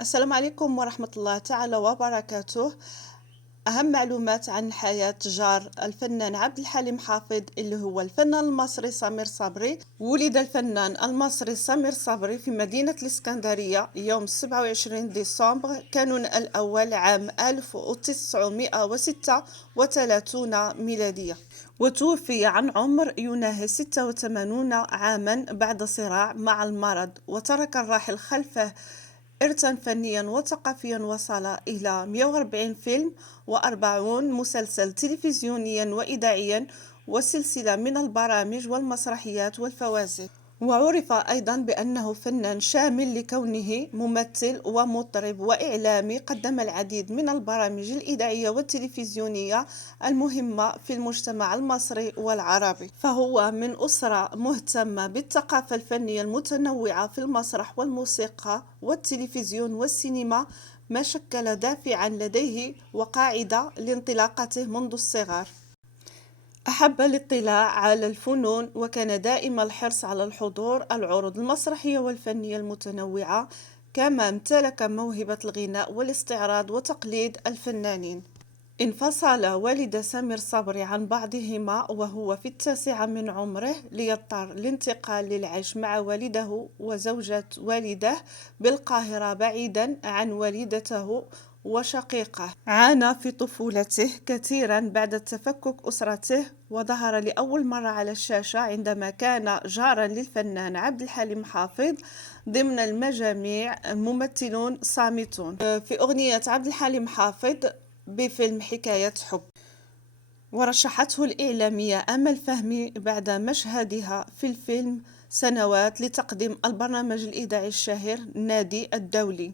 السلام عليكم ورحمة الله تعالى وبركاته. أهم معلومات عن حياة جار الفنان عبد الحليم حافظ اللي هو الفنان المصري سمير صبري. ولد الفنان المصري سمير صبري في مدينة الإسكندرية يوم 27 ديسمبر كانون الأول عام 1936 ميلادية، وتوفي عن عمر يناهز 86 عاما بعد صراع مع المرض، وترك الراحل خلفه إرثا فنيا وثقافيا وصل إلى 140 فيلم و40 مسلسل تلفزيونيا وإذاعيا وسلسلة من البرامج والمسرحيات والفوازير. وعرف أيضا بأنه فنان شامل لكونه ممثل ومطرب وإعلامي، قدم العديد من البرامج الإذاعية والتلفزيونية المهمة في المجتمع المصري والعربي، فهو من أسرة مهتمة بالثقافة الفنية المتنوعة في المسرح والموسيقى والتلفزيون والسينما، ما شكل دافعا لديه وقاعدة لانطلاقته منذ الصغر. أحب الاطلاع على الفنون، وكان دائم الحرص على الحضور العروض المسرحية والفنية المتنوعة، كما امتلك موهبة الغناء والاستعراض وتقليد الفنانين. انفصل والد سمير صبري عن بعضهما وهو في 9 من عمره، ليضطر للانتقال للعيش مع والده وزوجة والده بالقاهرة بعيدا عن والدته وشقيقه. عانى في طفولته كثيرا بعد تفكك أسرته، وظهر لأول مرة على الشاشة عندما كان جارا للفنان عبد الحليم حافظ ضمن المجاميع ممثلون صامتون في أغنية عبد الحليم حافظ بفيلم حكاية حب. ورشحته الإعلامية أمل فهمي بعد مشهدها في الفيلم سنوات لتقديم البرنامج الإذاعي الشهير نادي الدولي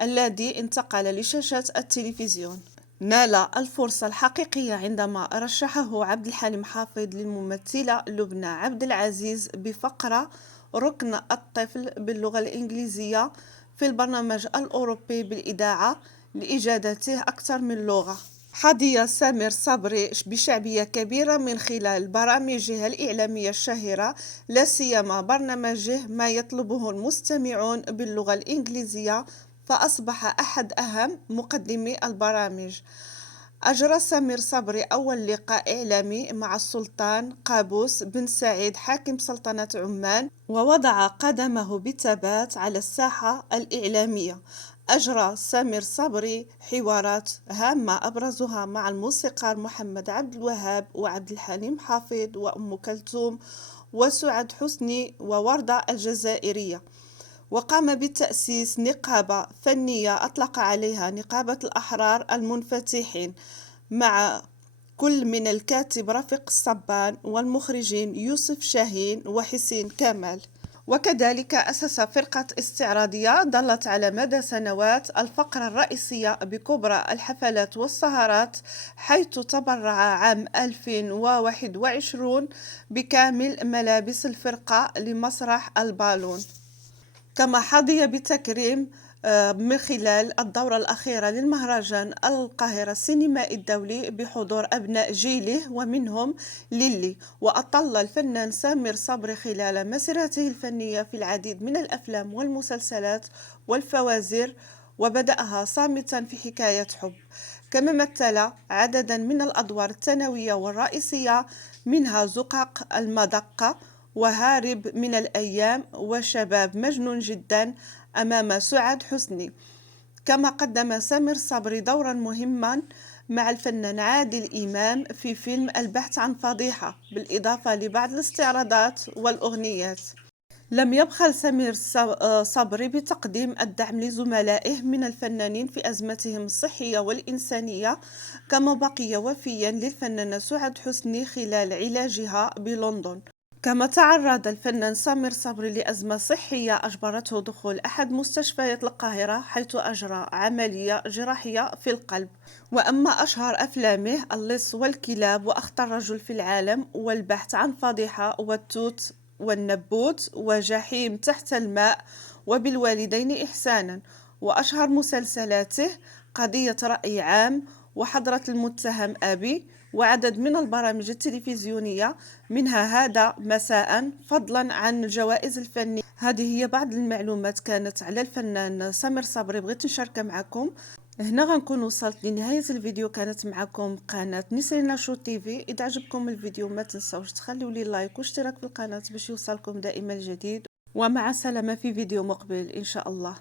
الذي انتقل لشاشات التلفزيون. نال الفرصة الحقيقية عندما رشحه عبد الحليم حافظ للممثلة لبنى عبد العزيز بفقرة ركن الطفل باللغة الإنجليزية في البرنامج الأوروبي بالإذاعة لإجادته أكثر من لغة. حظي سمير صبري بشعبية كبيرة من خلال برامجه الإعلامية الشهيرة، لا سيما برنامجه ما يطلبه المستمعون باللغة الإنجليزية، فأصبح أحد أهم مقدمي البرامج. أجرى سمير صبري أول لقاء إعلامي مع السلطان قابوس بن سعيد حاكم سلطنة عمان، ووضع قدمه بثبات على الساحة الإعلامية. أجرى سمير صبري حوارات هامة أبرزها مع الموسيقار محمد عبد الوهاب وعبد الحليم حافظ وأم كلثوم وسعاد حسني ووردة الجزائرية، وقام بتأسيس نقابة فنية أطلق عليها نقابة الأحرار المنفتحين، مع كل من الكاتب رفيق الصبان والمخرجين يوسف شاهين وحسين كمال. وكذلك أسس فرقة استعراضية ظلت على مدى سنوات الفقرة الرئيسية بكبرى الحفلات والسهرات، حيث تبرع عام 2021 بكامل ملابس الفرقة لمسرح البالون. كما حظي بتكريم من خلال الدورة الأخيرة للمهرجان القاهرة السينمائي الدولي بحضور أبناء جيله ومنهم ليلي. وأطل الفنان سمير صبري خلال مسيرته الفنية في العديد من الأفلام والمسلسلات والفوازير، وبدأها صامتا في حكاية حب، كما مثل عددا من الأدوار الثانوية والرئيسية، منها زقاق المدقة وهارب من الأيام وشباب مجنون جدا أمام سعاد حسني. كما قدم سمير صبري دورا مهما مع الفنان عادل إمام في فيلم البحث عن فضيحة، بالإضافة لبعض الاستعراضات والأغنيات. لم يبخل سمير صبري بتقديم الدعم لزملائه من الفنانين في أزمتهم الصحية والإنسانية، كما بقي وفيا للفنانة سعاد حسني خلال علاجها بلندن. كما تعرض الفنان سمير صبري لأزمة صحية أجبرته دخول أحد مستشفيات القاهرة، حيث أجرى عملية جراحية في القلب. وأما أشهر أفلامه اللص والكلاب وأخطر رجل في العالم والبحث عن فضيحة والتوت والنبوت وجحيم تحت الماء وبالوالدين إحسانا. وأشهر مسلسلاته قضية رأي عام وحضرة المتهم أبي وعدد من البرامج التلفزيونية، منها هذا مساء، فضلا عن الجوائز الفنية. هذه هي بعض المعلومات كانت على الفنان سمير صبري بغيت نشاركها معكم. هنا غنكون وصلت لنهاية الفيديو. كانت معكم قناة نسرين شو تيفي. إذا عجبكم الفيديو ما تنسوش تخليوا لي لايك واشتراك في القناة باش يوصلكم دائما الجديد، ومع السلامة في فيديو مقبل إن شاء الله.